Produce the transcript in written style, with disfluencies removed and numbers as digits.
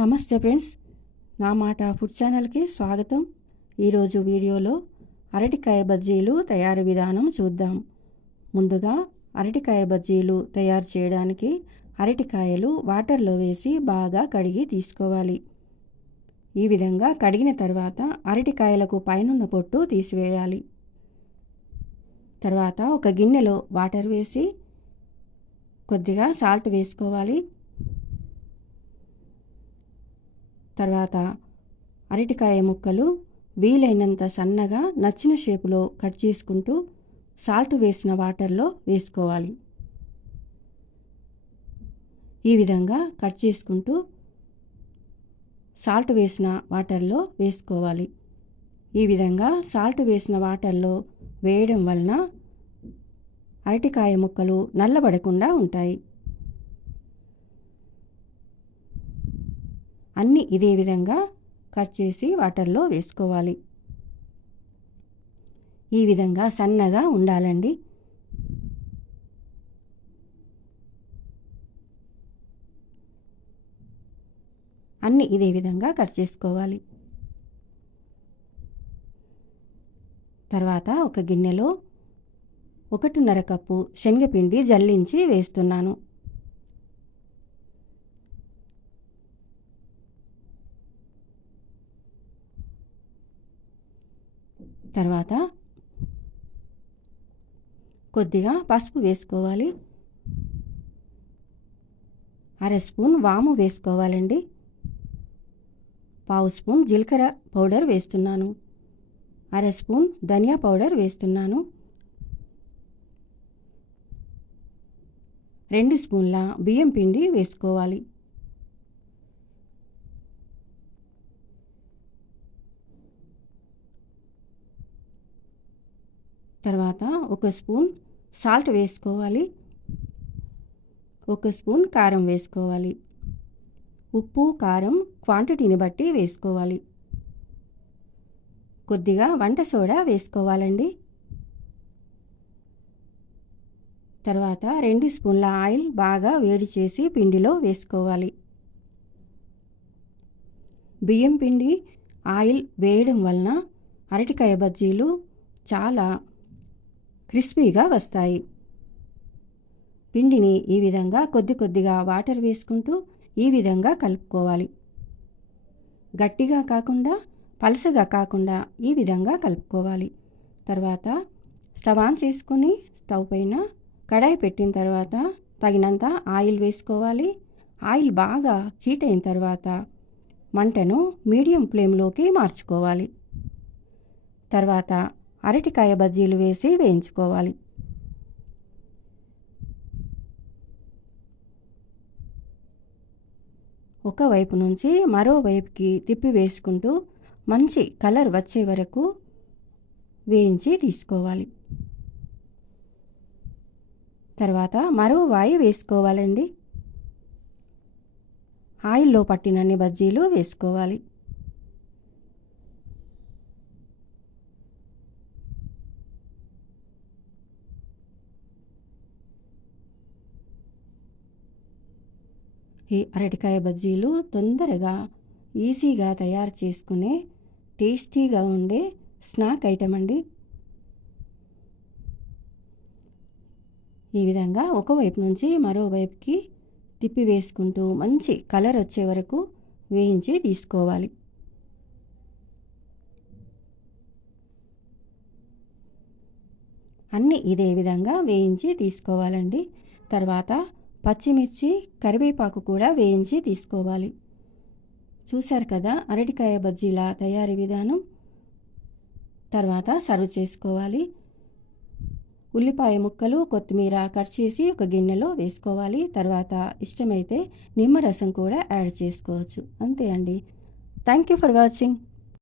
నమస్తే ఫ్రెండ్స్, నా మాట ఫుడ్ ఛానల్కి స్వాగతం. ఈరోజు వీడియోలో అరటికాయ బజ్జీలు తయారీ విధానం చూద్దాం. ముందుగా అరటికాయ బజ్జీలు తయారు చేయడానికి అరటికాయలు వాటర్లో వేసి బాగా కడిగి తీసుకోవాలి. ఈ విధంగా కడిగిన తర్వాత అరటికాయలకు పైనున్న పొట్టు తీసివేయాలి. తర్వాత ఒక గిన్నెలో వాటర్ వేసి కొద్దిగా సాల్ట్ వేసుకోవాలి. తర్వాత అరటికాయ ముక్కలు వీలైనంత సన్నగా నచ్చిన షేపులో కట్ చేసుకుంటూ సాల్ట్ వేసిన వాటర్లో వేసుకోవాలి. ఈ విధంగా కట్ చేసుకుంటూ సాల్ట్ వేసిన వాటర్లో వేసుకోవాలి. ఈ విధంగా సాల్ట్ వేసిన వాటర్లో వేయడం వలన అరటికాయ ముక్కలు నల్లబడకుండా ఉంటాయి. అన్నీ ఇదే విధంగా కట్ చేసి వాటర్లో వేసుకోవాలి. ఈ విధంగా సన్నగా ఉండాలండి. అన్నీ ఇదే విధంగా కట్ చేసుకోవాలి. తర్వాత ఒక గిన్నెలో 1.5 కప్పు శనగపిండి జల్లించి వేస్తున్నాను. తర్వాత కొద్దిగా పసుపు వేసుకోవాలి. 1/2 స్పూన్ వాము వేసుకోవాలండి. 1/2 స్పూన్ జీలకర్ర పౌడర్ వేస్తున్నాను. 1/2 స్పూన్ ధనియా పౌడర్ వేస్తున్నాను. 2 స్పూన్ల బియ్యం పిండి వేసుకోవాలి. తర్వాత 1 స్పూన్ సాల్ట్ వేసుకోవాలి. 1 స్పూన్ కారం వేసుకోవాలి. ఉప్పు కారం క్వాంటిటీని బట్టి వేసుకోవాలి. కొద్దిగా వంట సోడా వేసుకోవాలండి. తర్వాత 2 స్పూన్ల ఆయిల్ బాగా వేడి చేసి పిండిలో వేసుకోవాలి. బియ్యం పిండి ఆయిల్ వేయడం వలన అరటికాయ బజ్జీలు చాలా క్రిస్పీగా వస్తాయి. పిండిని ఈ విధంగా కొద్దిగా వాటర్ వేసుకుంటూ ఈ విధంగా కలుపుకోవాలి. గట్టిగా కాకుండా పలసగా కాకుండా ఈ విధంగా కలుపుకోవాలి. తర్వాత స్టవ్ ఆన్ చేసుకొని స్టవ్ పైన కడాయి పెట్టిన తర్వాత తగినంత ఆయిల్ వేసుకోవాలి. ఆయిల్ బాగా హీట్ అయిన తర్వాత మంటను మీడియం ఫ్లేమ్లోకి మార్చుకోవాలి. తర్వాత అరటికాయ బజ్జీలు వేసి వేయించుకోవాలి. ఒకవైపు నుంచి మరోవైపుకి తిప్పి వేసుకుంటూ మంచి కలర్ వచ్చే వరకు వేయించి తీసుకోవాలి. తర్వాత మరో వాయి వేసుకోవాలండి. ఆయిల్లో పట్టినన్ని బజ్జీలు వేసుకోవాలి. ఈ అరటికాయ బజ్జీలు తొందరగా ఈజీగా తయారు చేసుకునే టేస్టీగా ఉండే స్నాక్ ఐటమ్ అండి. ఈ విధంగా ఒకవైపు నుంచి మరోవైపుకి తిప్పి వేసుకుంటూ మంచి కలర్ వచ్చే వరకు వేయించి తీసుకోవాలి. అన్నీ ఇదే విధంగా వేయించి తీసుకోవాలండి. తర్వాత పచ్చిమిర్చి కరివేపాకు కూడా వేయించి తీసుకోవాలి. చూశారు కదా అరటికాయ బజ్జీల తయారీ విధానం. తర్వాత సర్వ్ చేసుకోవాలి. ఉల్లిపాయ ముక్కలు కొత్తిమీర కట్ చేసి ఒక గిన్నెలో వేసుకోవాలి. తర్వాత ఇష్టమైతే నిమ్మరసం కూడా యాడ్ చేసుకోవచ్చు. అంతే అండి. Thank you for watching.